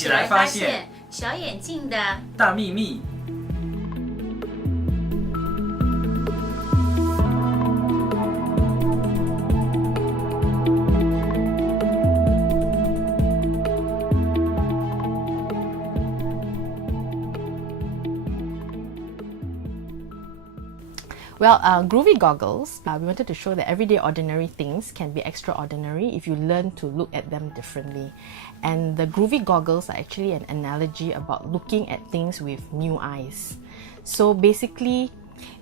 起来发现小眼镜的大秘密。Well, Groovy Goggles, we wanted to show that everyday ordinary things can be extraordinary if you learn to look at them differently. And the Groovy Goggles are actually an analogy about looking at things with new eyes. So basically,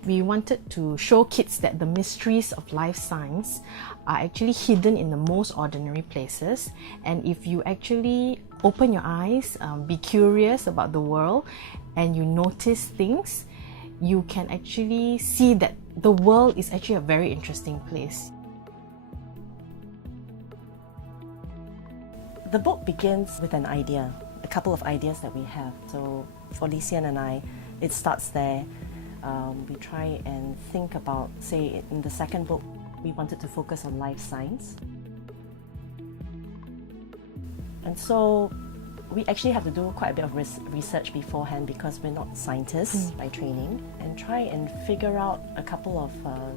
we wanted to show kids that the mysteries of life science are actually hidden in the most ordinary places. And if you actually open your eyes, be curious about the world, and you notice things, you can actually see that the world is actually a very interesting place. The book begins with an idea, a couple of ideas that we have. So for Lisian and I, it starts there. We try and think about, say, in the second book, we wanted to focus on life science. And so we actually have to do quite a bit of research beforehand because we're not scientists by training, and try and figure out a couple of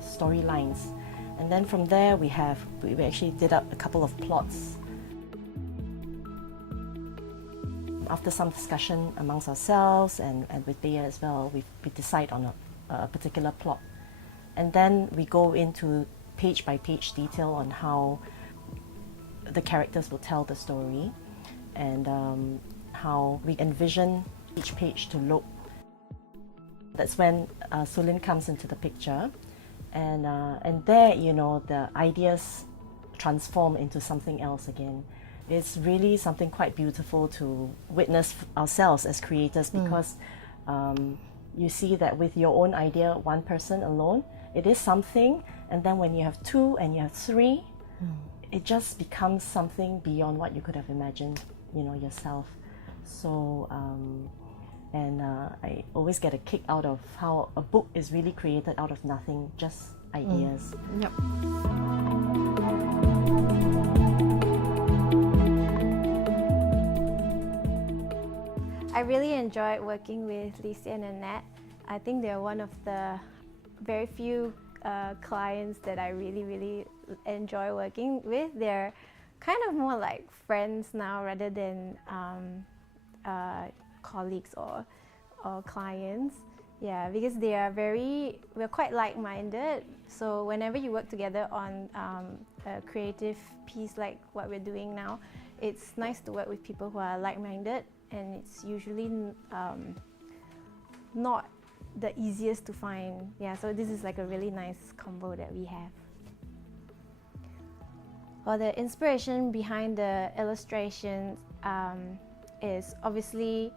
storylines. And then from there we actually did up a couple of plots. After some discussion amongst ourselves and with Bea as well, we decide on a particular plot. And then we go into page by page detail on how the characters will tell the story, and how we envision each page to look. That's when Sulin comes into the picture, and there, you know, the ideas transform into something else again. It's really something quite beautiful to witness ourselves as creators, because you see that with your own idea, one person alone, it is something, and then when you have two and you have three, it just becomes something beyond what you could have imagined, you know, yourself. So I always get a kick out of how a book is really created out of nothing, just ideas. Yep. I really enjoyed working with Lisian and Nat. I think they're one of the very few clients that I really enjoy working with. They're kind of more like friends now rather than colleagues or clients. Yeah, because we're quite like-minded. So whenever you work together on a creative piece like what we're doing now, it's nice to work with people who are like-minded, and it's usually not the easiest to find. Yeah, so this is like a really nice combo that we have. Well, the inspiration behind the illustrations is obviously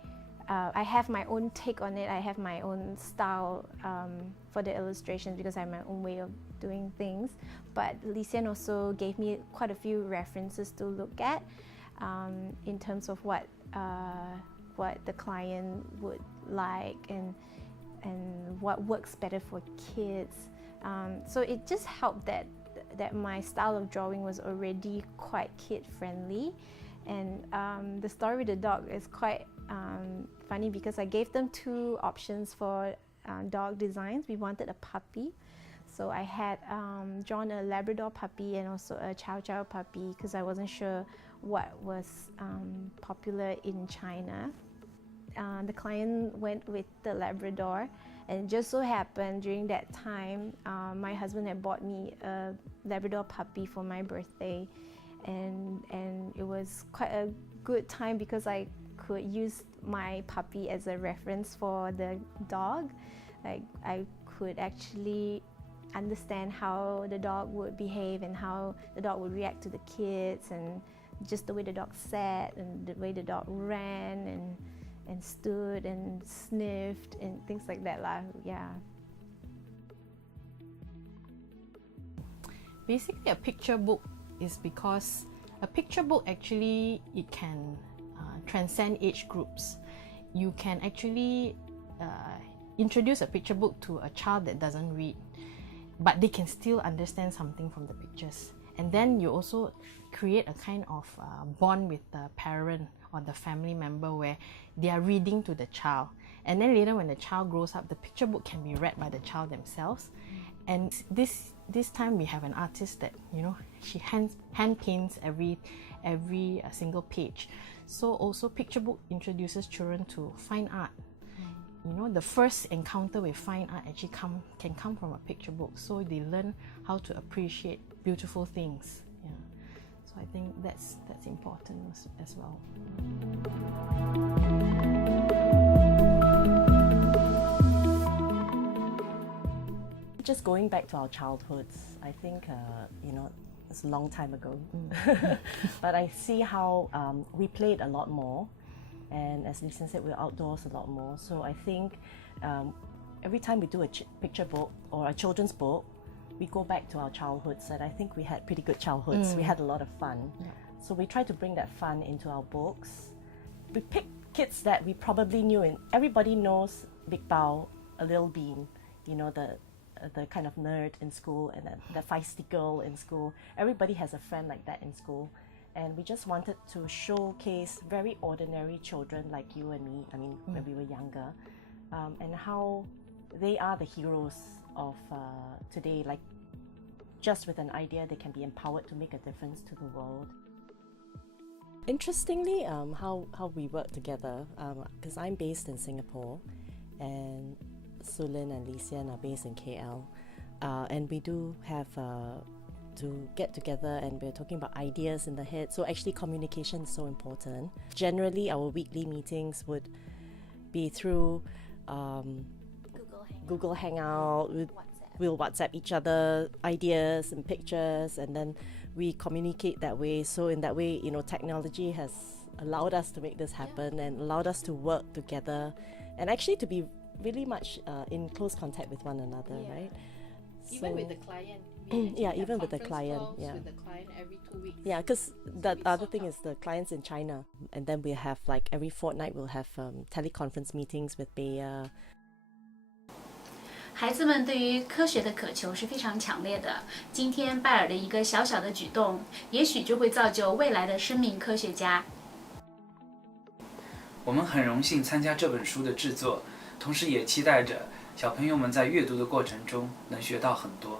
I have my own take on it. I have my own style for the illustrations because I have my own way of doing things. But Lisian also gave me quite a few references to look at in terms of what the client would like and what works better for kids. So it just helped that my style of drawing was already quite kid-friendly. And the story with the dog is quite funny because I gave them two options for dog designs. We wanted a puppy. So I had drawn a Labrador puppy and also a Chow Chow puppy because I wasn't sure what was popular in China. The client went with the Labrador, and it just so happened during that time my husband had bought me a Labrador puppy for my birthday, and it was quite a good time because I could use my puppy as a reference for the dog. Like I could actually understand how the dog would behave and how the dog would react to the kids, and just the way the dog sat and the way the dog ran and stood and sniffed and things like that lah. Yeah. Basically, a picture book is because a picture book actually it can transcend age groups. You can actually introduce a picture book to a child that doesn't read, but they can still understand something from the pictures. And then you also create a kind of bond with the parent or the family member where they are reading to the child. And then later when the child grows up, the picture book can be read by the child themselves. And this time we have an artist that, you know, she hand paints every single page. So also picture book introduces children to fine art. You know, the first encounter with fine art actually can come from a picture book. So they learn how to appreciate beautiful things. Yeah. So I think that's important as well. Just going back to our childhoods, I think, you know, it's a long time ago. But I see how we played a lot more. And as Lisa said, we're outdoors a lot more. So I think every time we do a picture book or a children's book, we go back to our childhoods, and I think we had pretty good childhoods. We had a lot of fun. Yeah. So we try to bring that fun into our books. We pick kids that we probably knew, and everybody knows Big Bao, a little bean, you know, the kind of nerd in school, and the feisty girl in school. Everybody has a friend like that in school. And we just wanted to showcase very ordinary children like you and me, I mean, when we were younger, and how they are the heroes of today. Like, just with an idea, they can be empowered to make a difference to the world. Interestingly, how we work together, because I'm based in Singapore, and Sulin and Lisian are based in KL, and we do have to get together, and we're talking about ideas in the head. So actually communication is so important. Generally our weekly meetings would be through Google Hangout. We'll WhatsApp each other ideas and pictures, and then we communicate that way. So in that way, you know, technology has allowed us to make this happen and allowed us to work together and actually to be really much in close contact with one another, right? Even with the client. Yeah, even with the client. Yeah, with the client every 2 weeks. Yeah, because the other thing is the clients in China, and then we have like every fortnight we'll have teleconference meetings with Bayer. 孩子们对于科学的渴求是非常强烈的。今天拜尔的一个小小的举动，也许就会造就未来的生命科学家。我们很荣幸参加这本书的制作，同时也期待着小朋友们在阅读的过程中能学到很多。